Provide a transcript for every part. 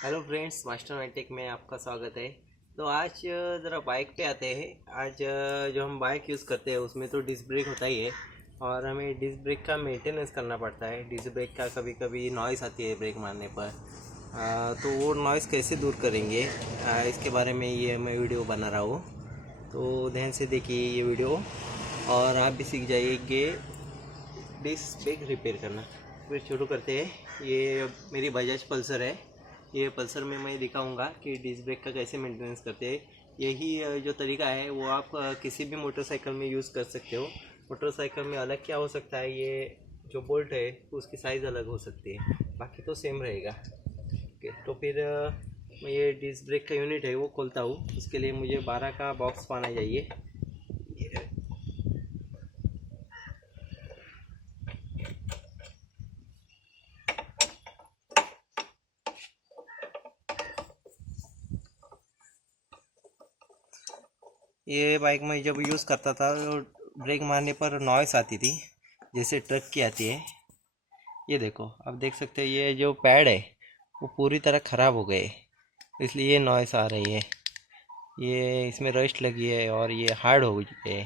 Hello friends, master maitake में आपका स्वागत है। तो आज ज़रा बाइक पे आते हैं। आज जो हम बाइक यूज़ करते हैं उसमें तो डिस्क ब्रेक होता ही है और हमें डिस्क ब्रेक का मेंटेनेंस करना पड़ता है। डिस्क ब्रेक का कभी कभी नॉइज़ आती है ब्रेक मारने पर। तो वो नॉइज़ कैसे दूर करेंगे, इसके बारे में ये मैं वीडियो बना रहा हूँ। तो ध्यान से देखिए ये वीडियो और आप भी सीख जाइए डिस्क ब्रेक रिपेयर करना। फिर शुरू करते हैं। ये मेरी बजाज पल्सर है। ये पल्सर में मैं दिखाऊंगा कि डिस्क ब्रेक का कैसे मेंटेनेंस करते हैं। यही जो तरीका है वो आप किसी भी मोटरसाइकिल में यूज़ कर सकते हो। मोटरसाइकिल में अलग क्या हो सकता है, ये जो बोल्ट है उसकी साइज़ अलग हो सकती है, बाकी तो सेम रहेगा। ओके, तो फिर मैं ये डिस्क ब्रेक का यूनिट है वो खोलता हूँ। उसके लिए मुझे 12 का बॉक्स पाना चाहिए। ये बाइक में जब यूज़ करता था तो ब्रेक मारने पर नॉइस आती थी, जैसे ट्रक की आती है। ये देखो, आप देख सकते हैं ये जो पैड है वो पूरी तरह ख़राब हो गए, इसलिए ये नॉइस आ रही है। ये इसमें रस्ट लगी है और ये हार्ड हो गई है,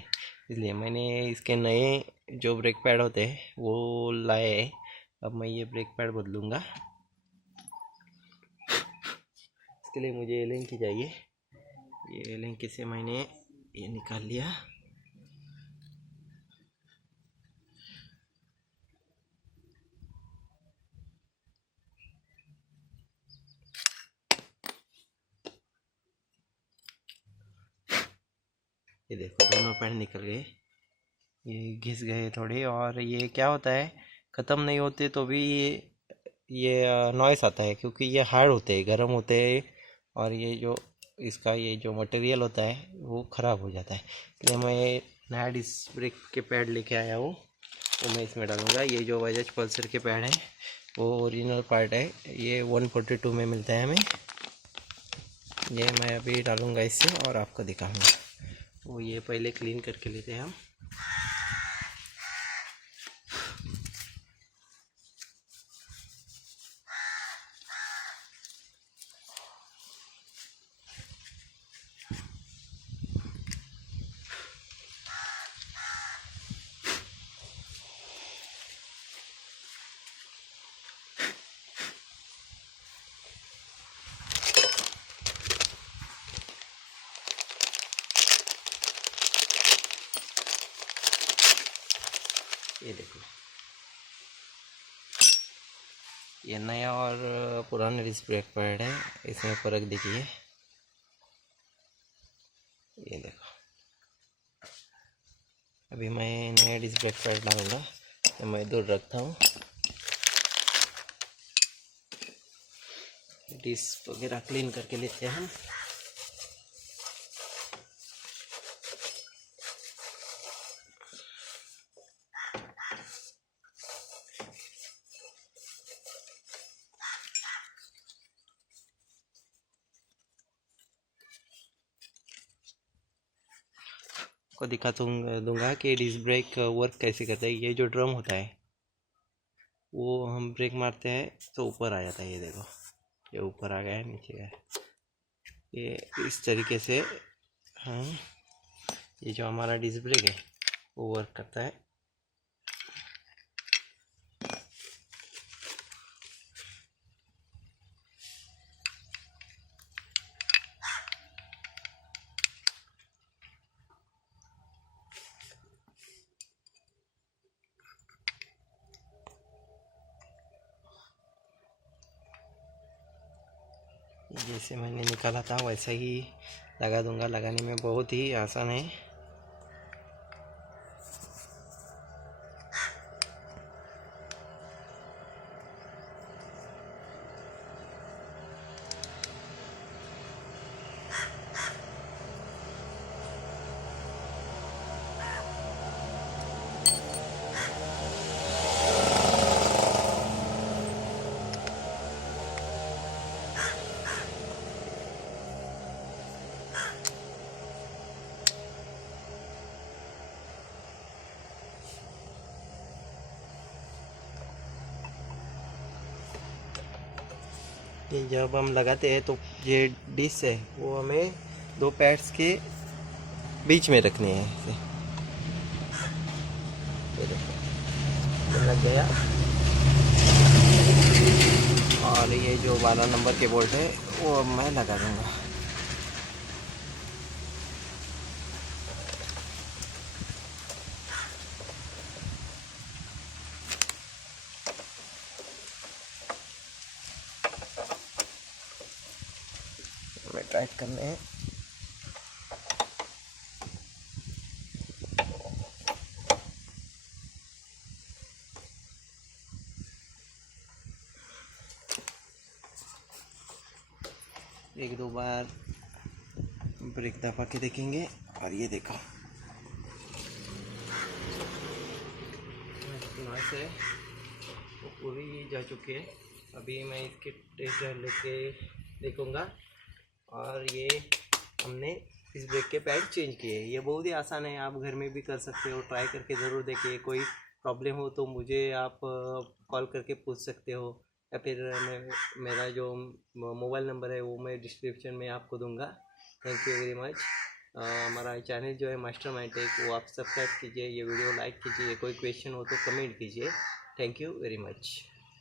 इसलिए मैंने इसके नए जो ब्रेक पैड होते हैं वो लाए हैं। अब मैं ये ब्रेक पैड बदलूँगा। इसके लिए मुझे एलन की चाहिए। ये एलन की से मैंने ये निकाल लिया। ये देखो दोनों पैड निकल गए, ये घिस गए थोड़े। और ये क्या होता है, ख़त्म नहीं होते तो भी ये नॉइस आता है, क्योंकि ये हार्ड होते हैं, गर्म होते हैं और ये जो इसका ये जो मटेरियल होता है वो ख़राब हो जाता है। इसलिए मैं नया डिस्क ब्रेक के पैड लेके आया हूँ, वो मैं इसमें डालूँगा। ये जो बजाज पल्सर के पैड हैं वो ओरिजिनल पार्ट है, ये 142 में मिलता है हमें। ये मैं अभी डालूँगा इससे और आपको दिखाऊँगा। तो ये पहले क्लीन करके लेते हैं हम। ये देखो, ये नया और पुराना डिस्क ब्रेक पैड है, इसमें फ़र्क देखिए। ये देखो, अभी मैं नया डिस्क ब्रेक पैड डालूँगा तो मैं दूर रखता हूँ। डिस्क वगैरह क्लीन करके लेते हैं हम। को दिखा दूंगा कि डिस्क ब्रेक वर्क कैसे करता है। ये जो ड्रम होता है वो हम ब्रेक मारते हैं तो ऊपर आ जाता है। ये देखो, ये ऊपर आ गया है, नीचे गया है। ये इस तरीके से हम ये जो हमारा डिस्क ब्रेक है वो वर्क करता है। जैसे मैंने निकाला था वैसा ही लगा दूंगा। लगाने में बहुत ही आसान है। कि जब हम लगाते हैं तो ये डिश है वो हमें 2 पैड्स के बीच में रखनी है ऐसे। ये देखो, ये लग गया। और ये जो 12 नंबर के बोल्ट है वो अब मैं लगा दूंगा। हमें टाइट करने हैं। एक दो बार ब्रेक दबा के देखेंगे। और ये देखो नॉइस है वो पूरी जा चुकी है। अभी मैं इसके टेस्ट लेके देखूँगा। और ये हमने इस ब्रेक के पैड चेंज किए। ये बहुत ही आसान है, आप घर में भी कर सकते हो। ट्राई करके ज़रूर देखिए। कोई प्रॉब्लम हो तो मुझे आप कॉल करके पूछ सकते हो, या फिर मेरा जो मोबाइल नंबर है वो मैं डिस्क्रिप्शन में आपको दूंगा। Thank you very much. हमारा चैनल जो है मास्टर माइंड टेक, वो आप सब्सक्राइब कीजिए, ये वीडियो लाइक कीजिए। कोई क्वेश्चन हो तो कमेंट कीजिए। Thank you very much.